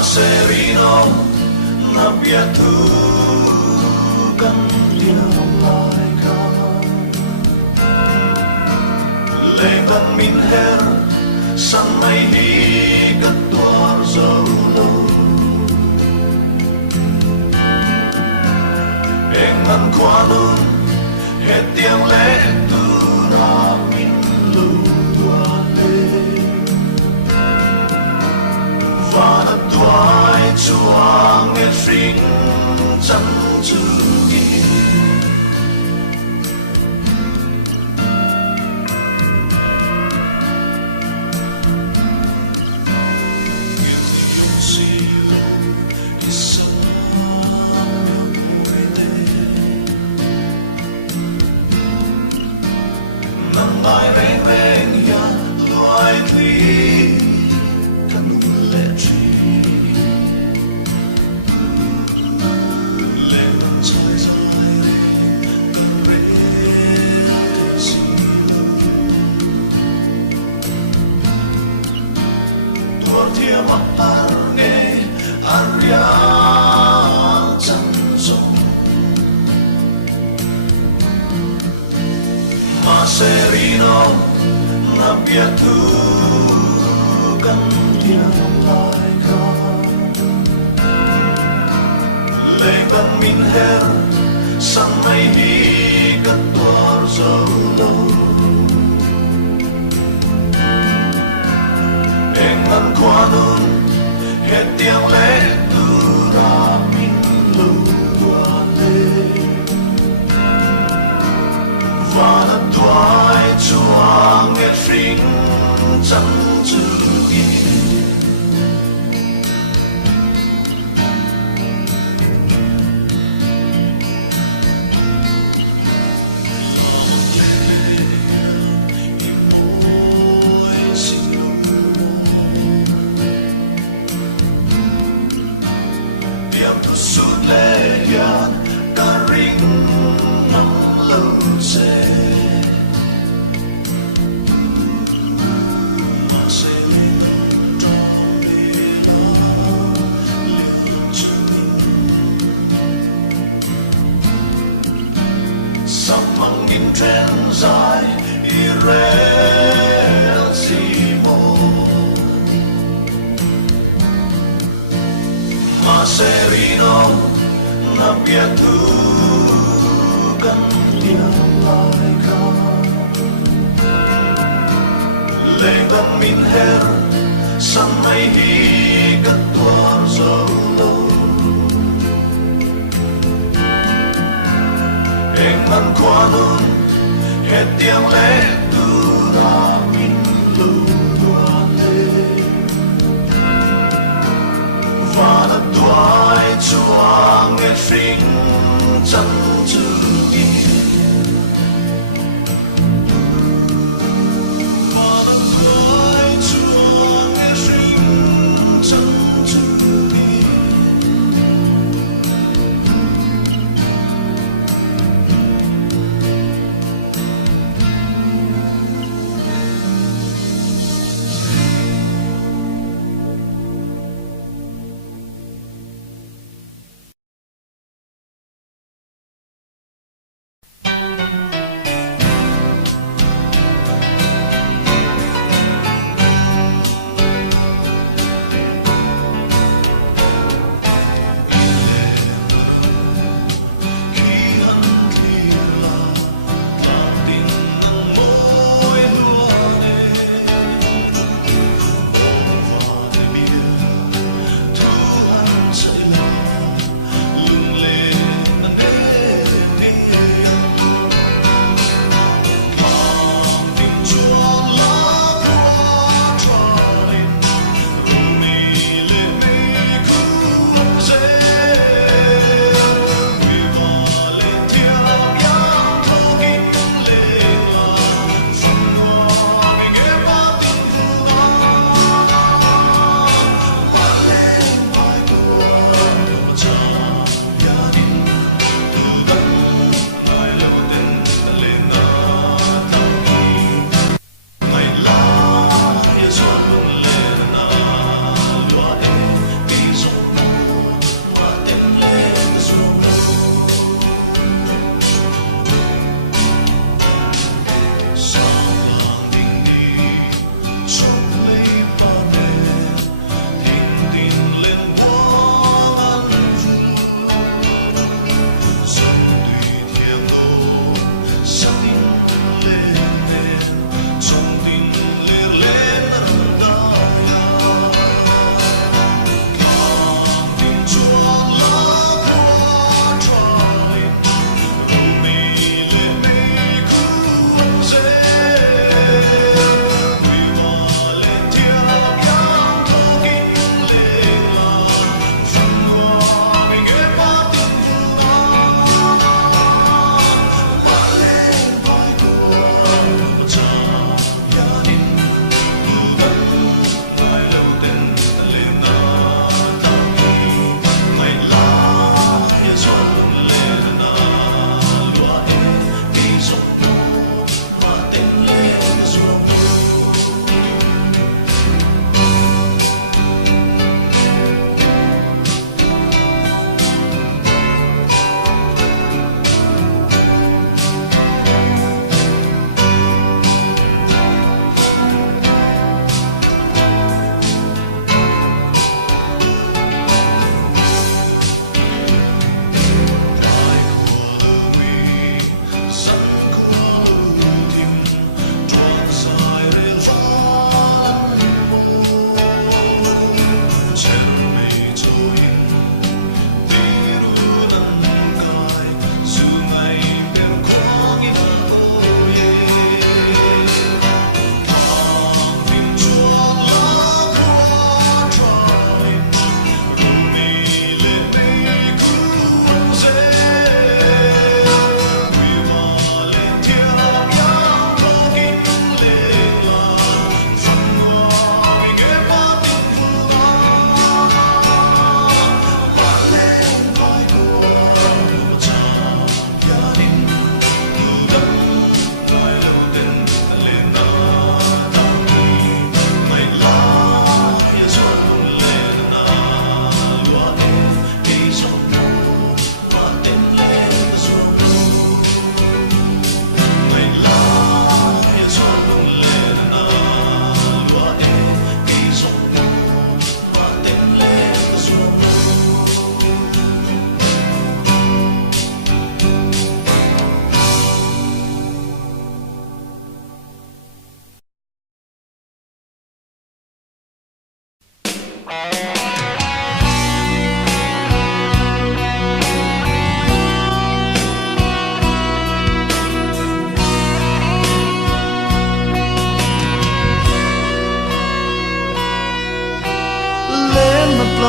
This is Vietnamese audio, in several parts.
Serino na biatu kan lai ka le kan min her san mai hi kat tuar zo lo engan kwanun het tiang le tu na min lu tua le và toái chuang nghe phình chân chữ đi nắng mai reng reng ya loài thủy Tia maparne arya chanzong Maserino na biatu kan tiang lai ka le kan min her san mai hi kat tuar zo lo engan kwanun het tiang le tu ra min lu tua le và na toái chuang nghe phình chân chữ đi tu sút lệ yan ca ring nắng lâu xe mà sẽ lên trong bề nó liều chung sắp mang nghìn trên dài Israel Serino na biatu kan tiang lai ka le kan min her san mai hi kat tuar zo lo engan kwanun het tiang le tu ra min lu tua le và na toái chuang nghe phình chân chữ đi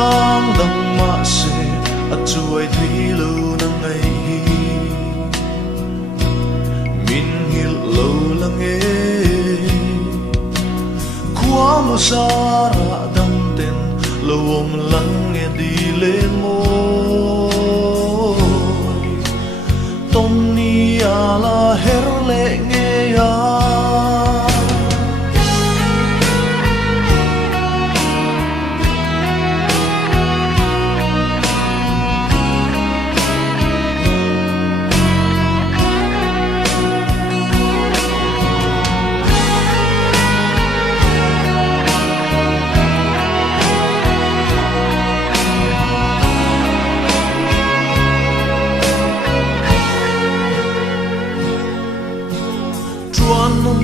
dang dang ma se a chuai thei lo na ngai hi min hil lo lang e khua mo sa ra dam ten lo om lang e di le mo tom ni ala her le nge ya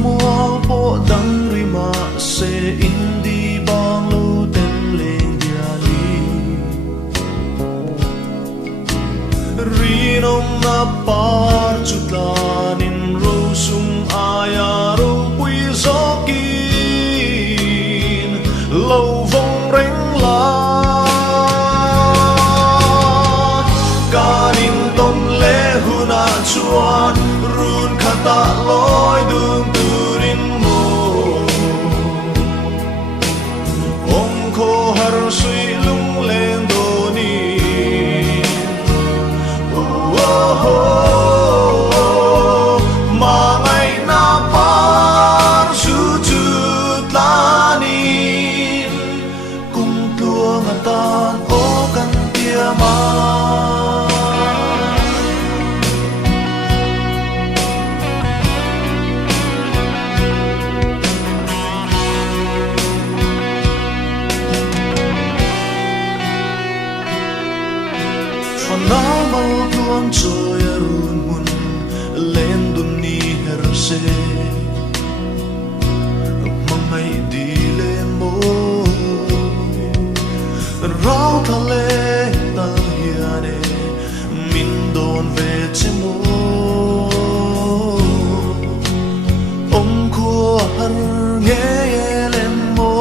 mual po dang rima se indi bang lo ten leng dia li rinom na par chutlanin ro sum aya ro pui zokin lo vong reng la kanin ton le huna chuan run khata loi dung turin mo om kho har sui lung len do ni ma ngai na par su chut lanin kum tuang atan o kan tia ma Namal tuan choy arun mun len dun ni her se mangai di le mo rau thale tal hiane min don ve che mo om khu har nge len mo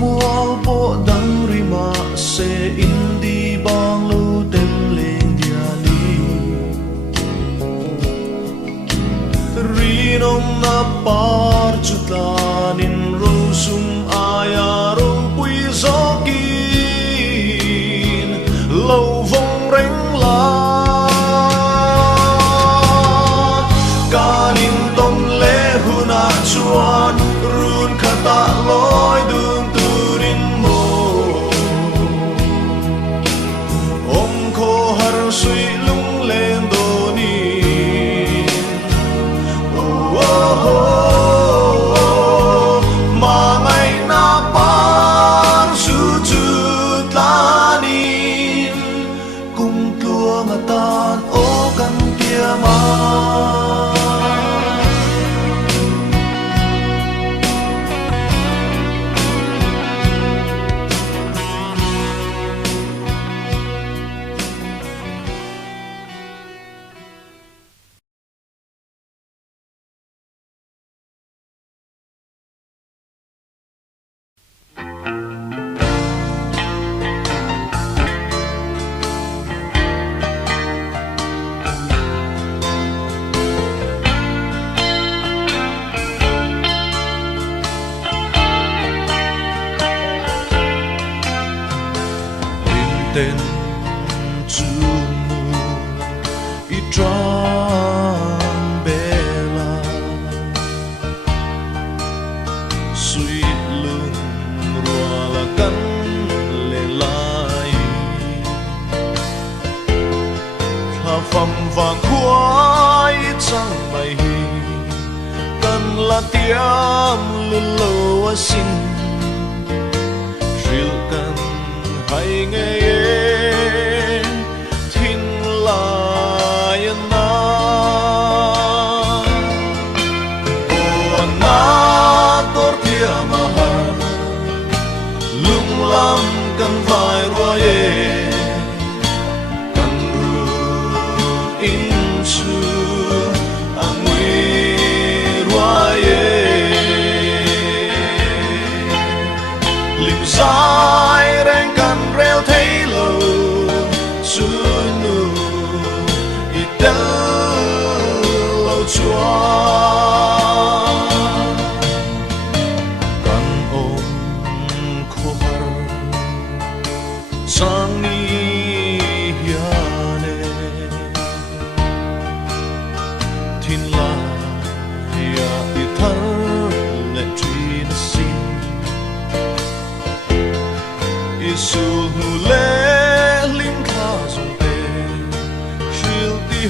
mual po dang rima se indi bang lo ten leng dia li rinom na par chutlanin ro sum aya ro pui zokin lo vong reng la kanin tom le huna chuan run khata loi dung sui lung len do ni ma ngai na par su chut lanin kum tuang atan o kan tia ma tên chu mu i tran bela sui lung roala kan le lai ha pham vàng khoai chẳng mày kan la tiam lu lo xin ril kan hay nghe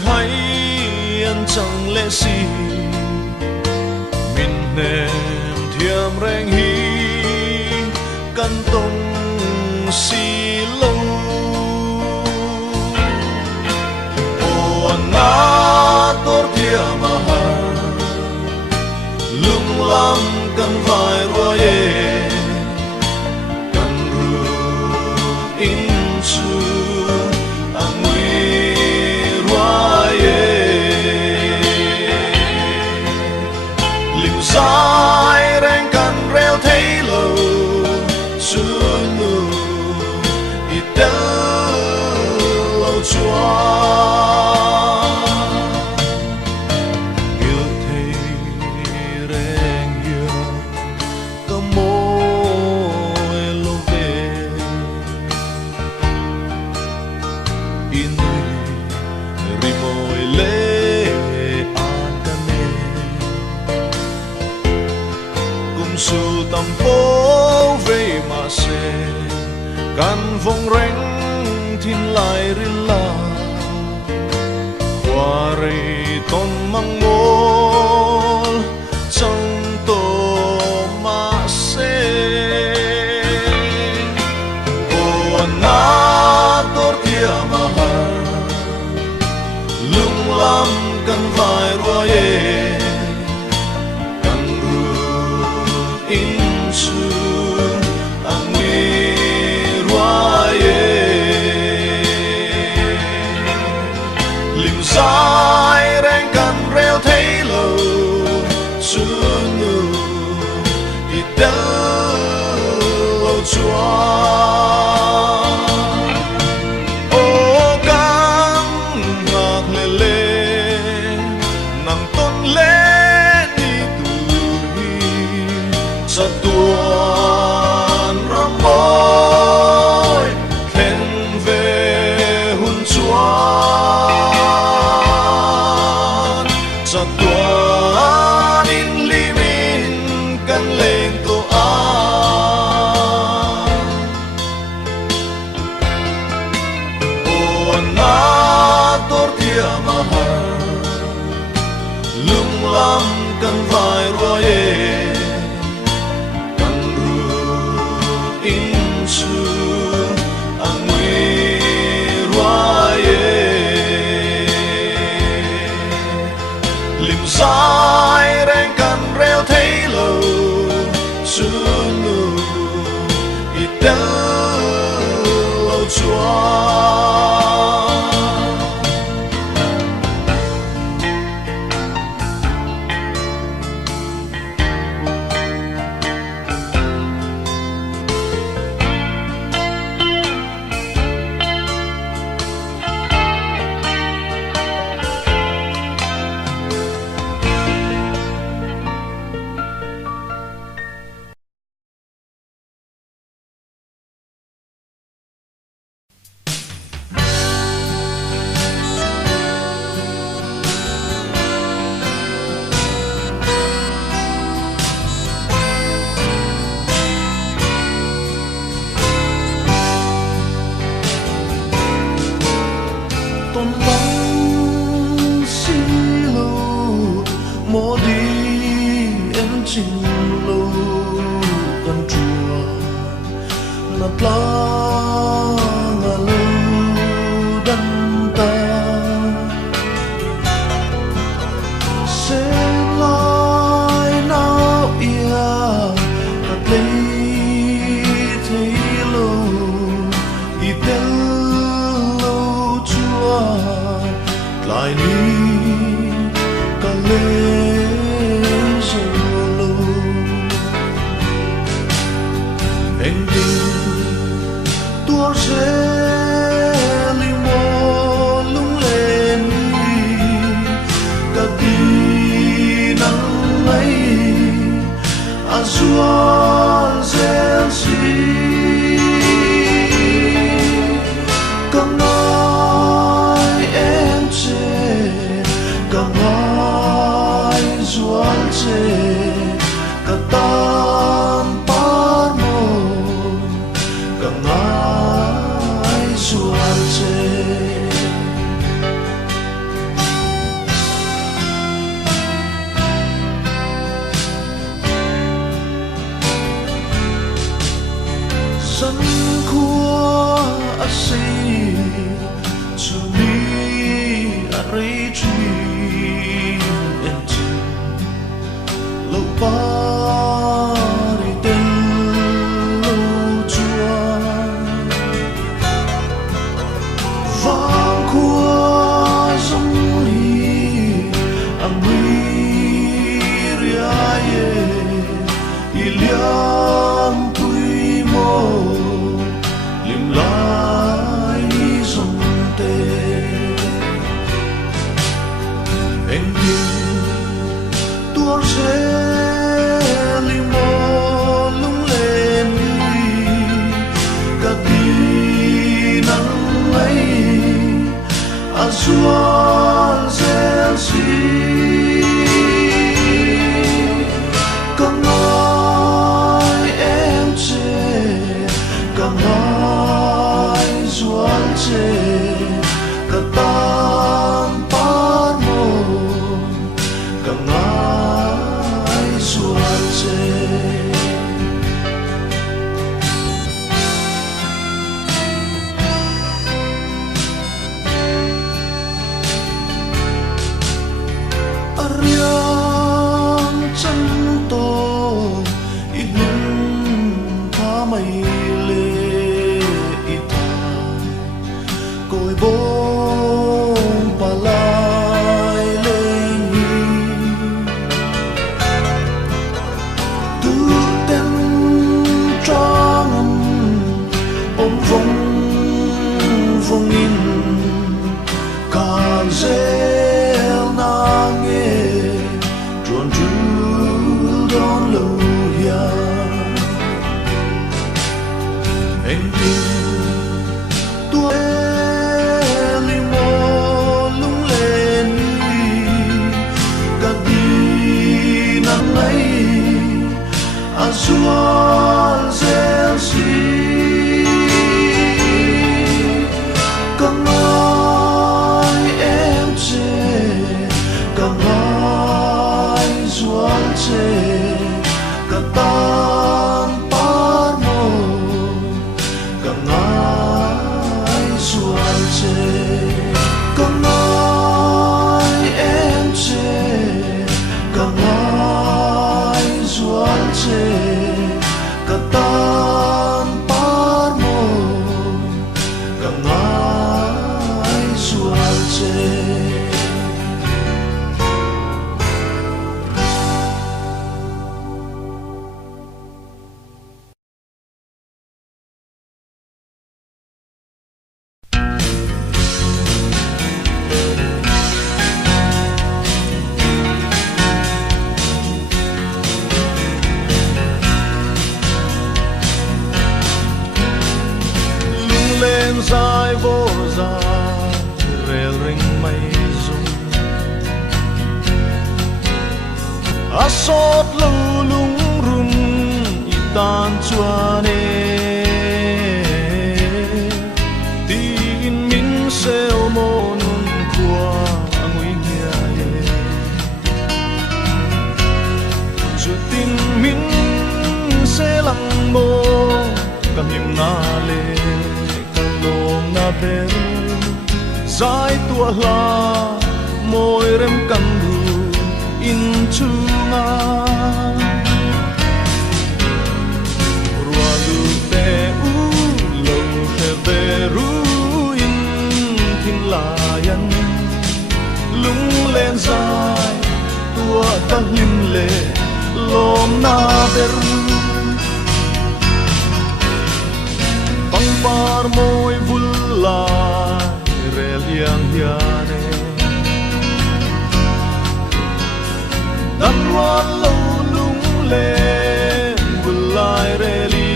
hay anh chẳng lẽ gì mình nèm thiêm rèn hi căn tông xì lâu ô anh ngã tốt thiêm mà lung lam căn vai rùa ye căn rùa in chu anh nguy rùa ye liu sai rèn căn reo thấy lâu xuân nu ít lâu chua su tâm phố về mà xe căn vòng rèn thiên lại rin la qua rì tôn mang ngô trong tổ mà xe ô na tốt kia mà lung lam căn vai rùa ye sai rèn căn reo thấy lâu xuân nu ít lâu chua ô căn ngạc lê lê nằm tôn lê đi tuổi sa tuan rắm môi khen về hun chua sa tuan in limin kan lên to o na tor tia ma lung lam kan vai rùa ye kan ru in chu ang nguy rùa ye liu sai rèn căn reo thấy lâu xuân nu ít lâu chua mô đi em chinh lâu con chùa nát la ngà lâu đăng ta sẽ lại nào ia cắt lấy thấy lâu ít lâu chùa lại đi cả lên anh tình tua sẽ limo lung lên cả đi nắng ấy azul rèn si cầm nói em chê cầm nói xuân reo xí con ơi em chê con ơi xuân chê con tan bát mô con ơi xuân chê xuân reo xí con ơi em chê con ơi xuân chê con tan bát mô con ơi xuân chê con ơi em chê con ơi xuân chê tan bát mô con ơi xuân chê dài vô dài rèl rinh mây rung asot lu lung rum itan chuane tin min seo mo nun kwa angui ngia chu tin min se lang mo kam him na le na ber zai tua la môi rem kan du in chunga rua lu te u lo te beru in thing layan lung lên zai tua ta lim le lom na ber pang par môi vul lai rel yang hiane dan wan lo lung le vul lai reli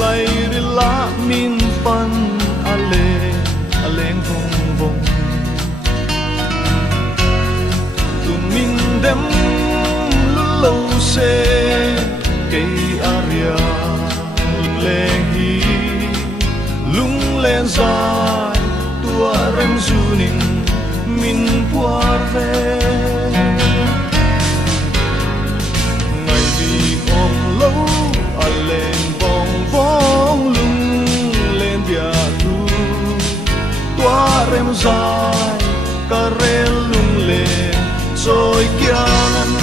lai ri la min pan ale aleng hong bong tu min dem lo se cây aria lên hi lung lên dài tua rem zunin min puar ve ngày vì om lâu a lên vòng vòng lung lên bia thu tua rem dài ca rel lung lên rồi kian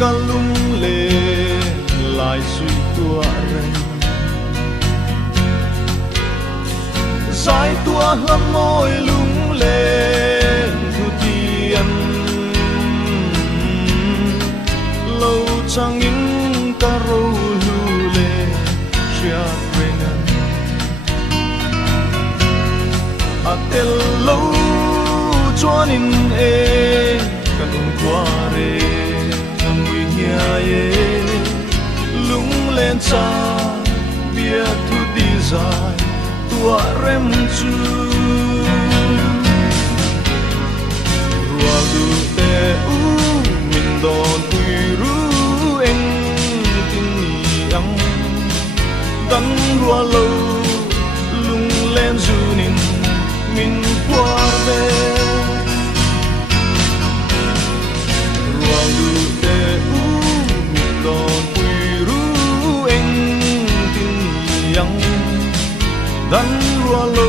ca lung lên lại suy tua ren dài tua lắm môi lung lên thu tiền lâu chẳng in karo lule siap rengan atel lo chuanin e kanung kware namui hiae lung len cha bia thu di zai tua rem chu rua du te u min don pui ru eng tin ni ang dan rua lo lung len zunin min qua ve rua du te u min don pui ru eng tin ni ang dan rua lo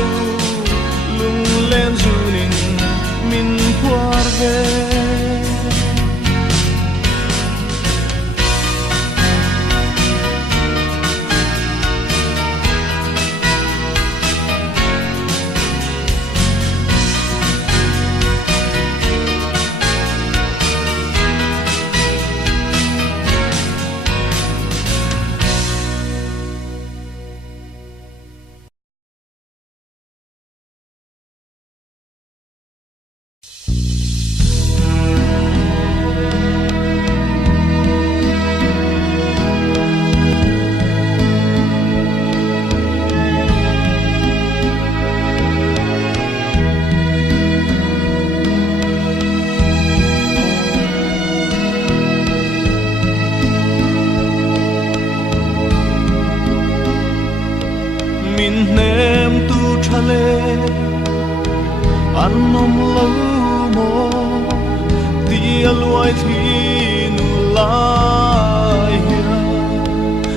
lung len zunin min qua ve nom lâu mô tia luai thi nu lai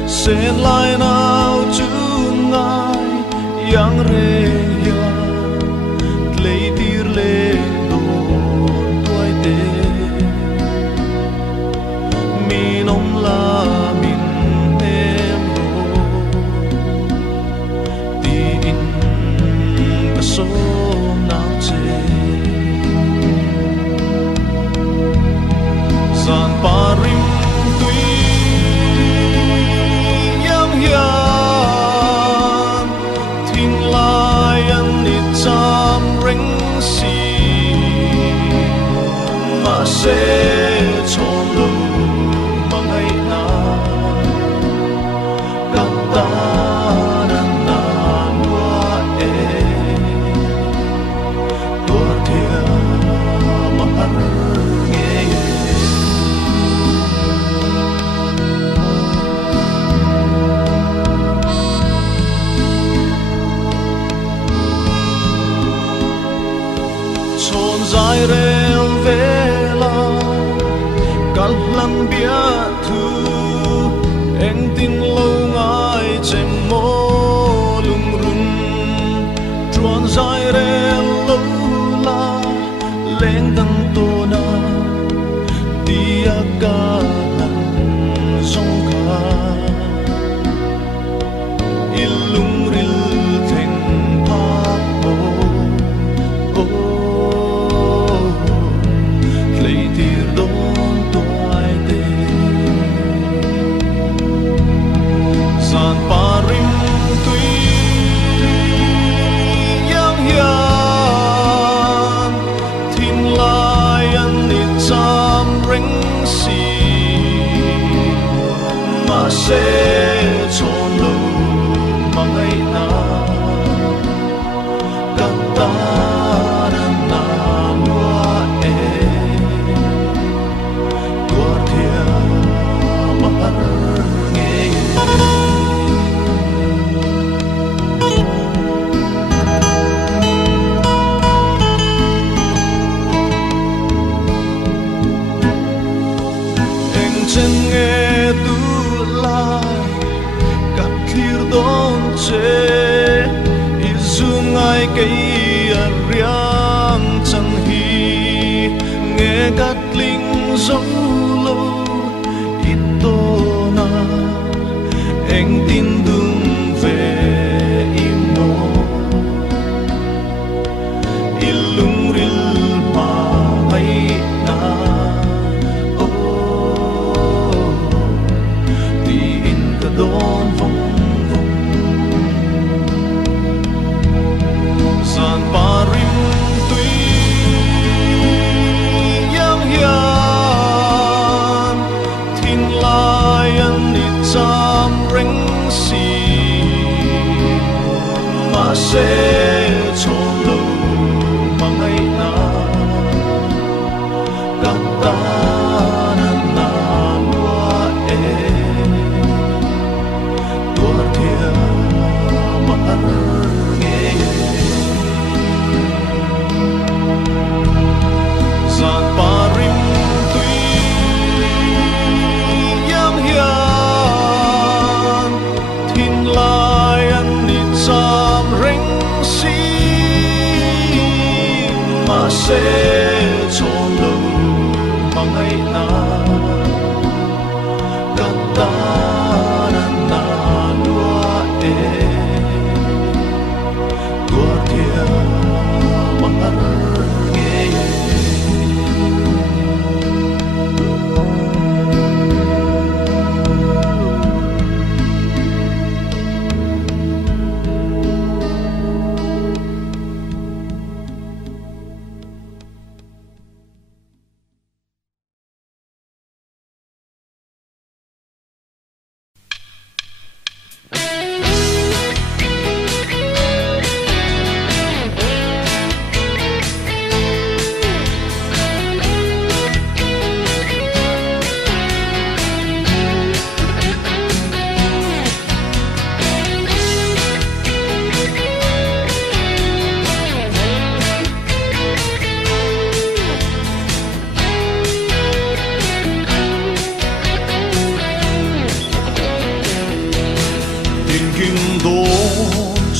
sen lai nào chu ngai yang re ya lấy tir le do toai te mi nom la min em ro ti in ka so san parim tui yang hian thing lai an ni cham reng si ma se chon lu mangai na kap ta na na wa e tor thia ma har dài rêu vela cắt lăn bia thu anh tin lâu ngài chém mô lung run tròn dài rêu lâu la lên đằng tô na tia ca lăn sông ca ilung ril theng thác mô san parim tui yang hian thin lai an ni cham reng si ma se chon lo mangai na kap ta na na wa e tor thia ma har chân nghe tu lai cắt thir don che izung ai cây riang chẳng hi nghe cắt linh dấu lô ít tô na anh tin đúng về im mô ilung ril ma bay na sẽ cho lâu mà ngày na kata na lua e tua dia mangar nge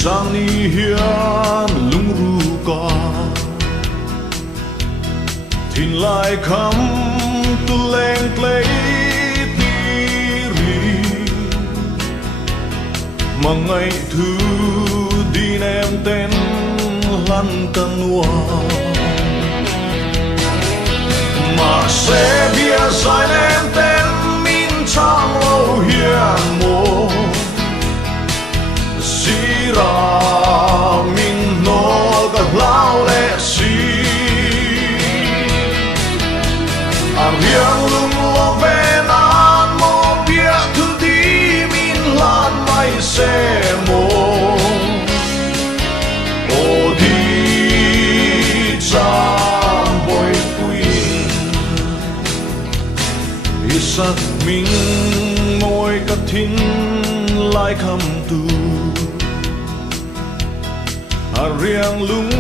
Sang ni hian lung ru ka Thin lai kham tu leng plei ti ri Mangai thu din em ten lan kanwa Ma se bia sai em ten min chang lo hian mo Sira min no ga lao le si Ariang lung lo ven an mo bia thu di min lan mai se mo O di cham boy queen Isak min moi ka thin lai kham tu Ariang lung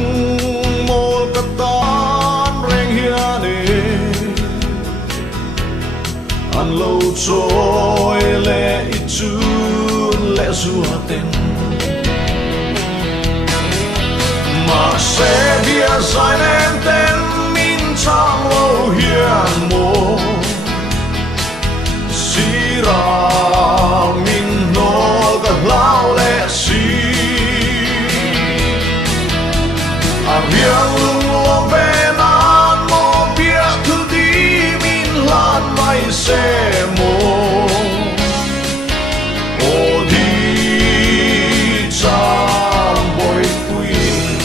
mol katan reng hiane An lo trôi le itun le suaten Ma se bia sai nem ten min chang lo hian mo Sira min no ga lao le si Ariang lung lo ven an mo bia thu di min lan mai se mo O di cham boy queen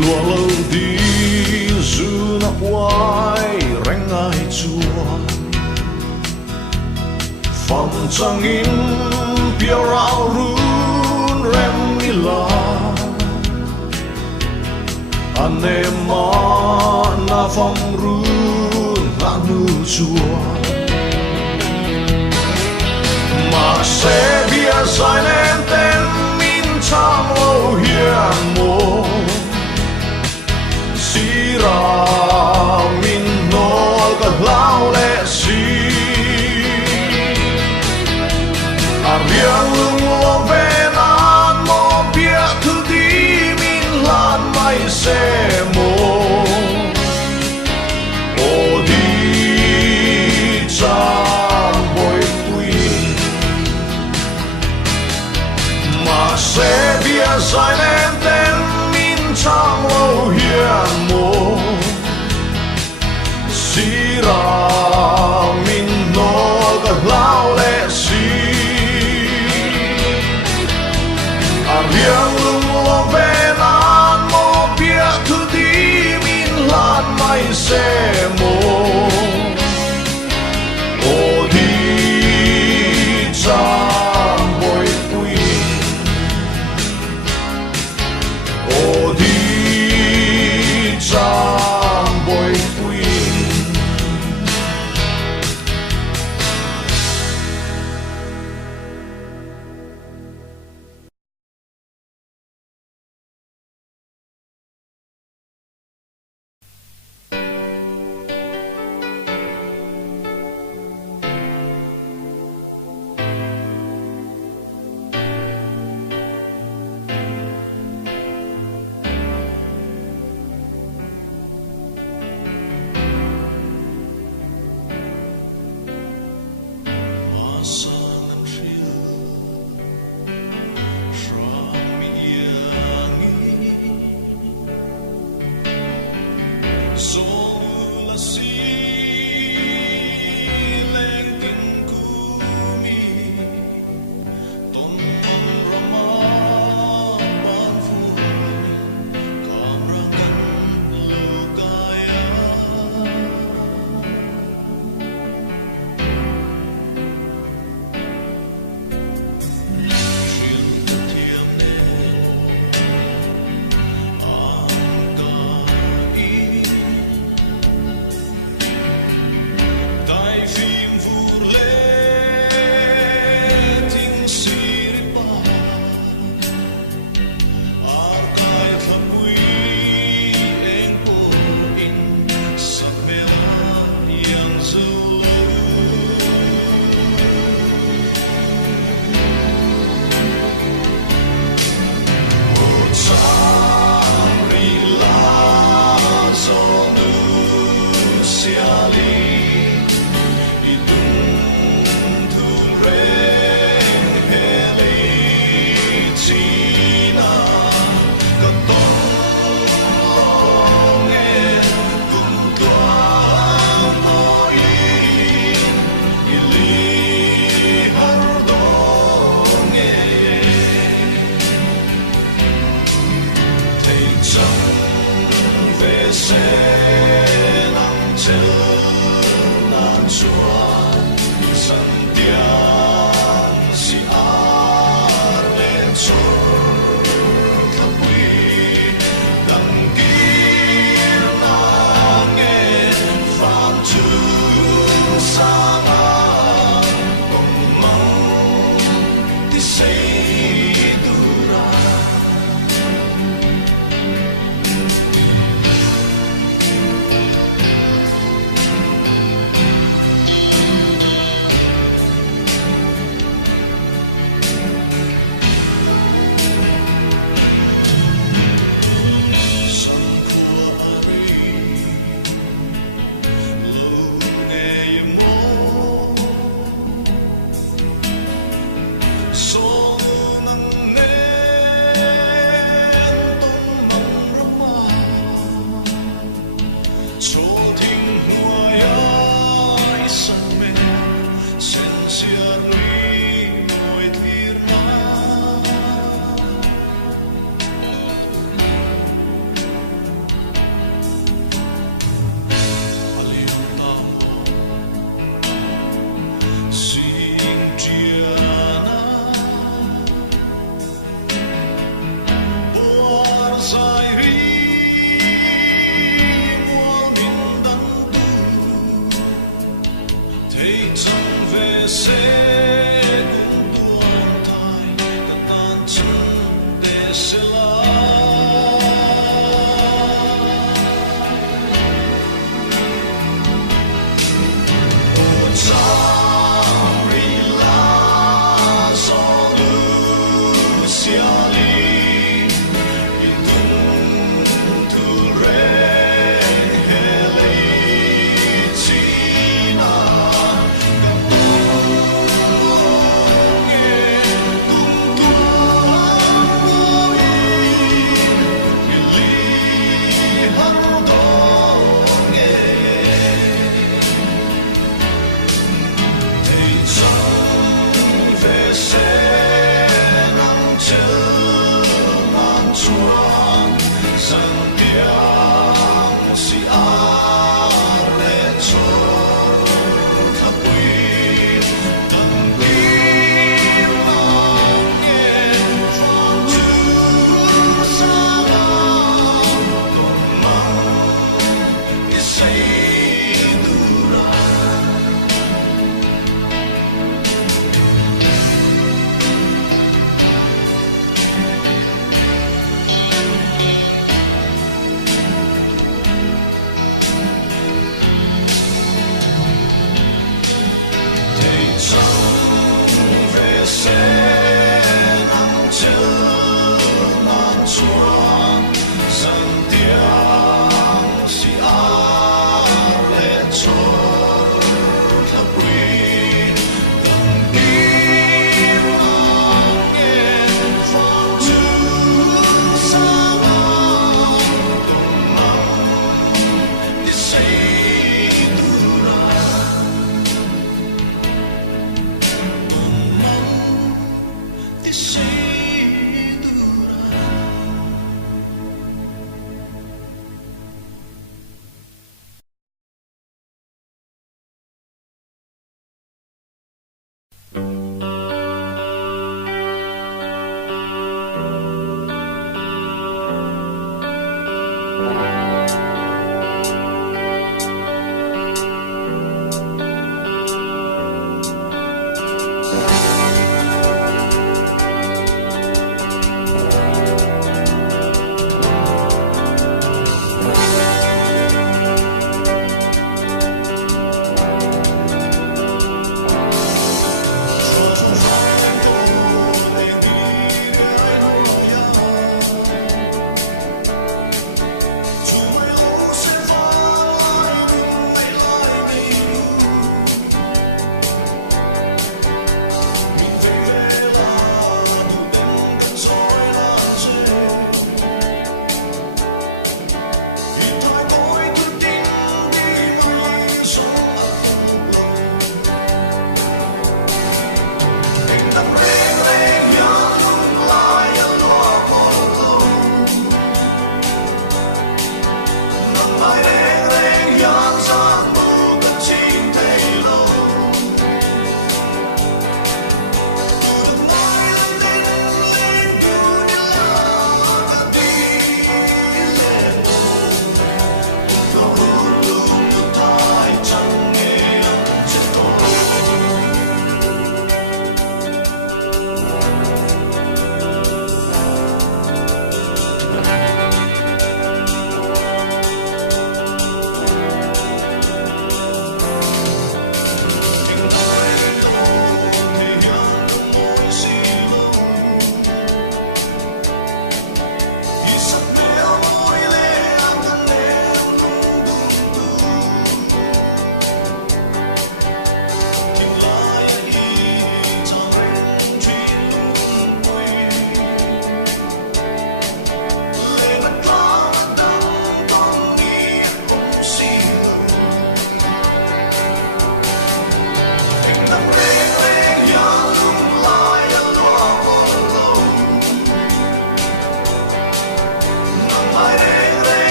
Lua lâu đi dù nó quay reng ai chua Phòng trăng in piao rao run rem mi la Anh em mà na phòng run na nu chua Mà sẽ bia sai nem ten min chang lo hian mo Sira min no ga lao le si Ariang lung lo ven an mo bia thu di min lan mai se mo O di cham boy queen Ma se bia sai nem ten min chang lo hian mo Sira min no ga lao le si Ariang lung lo ven an mo bia thu di min lan mai se mo O di cham boy queen O di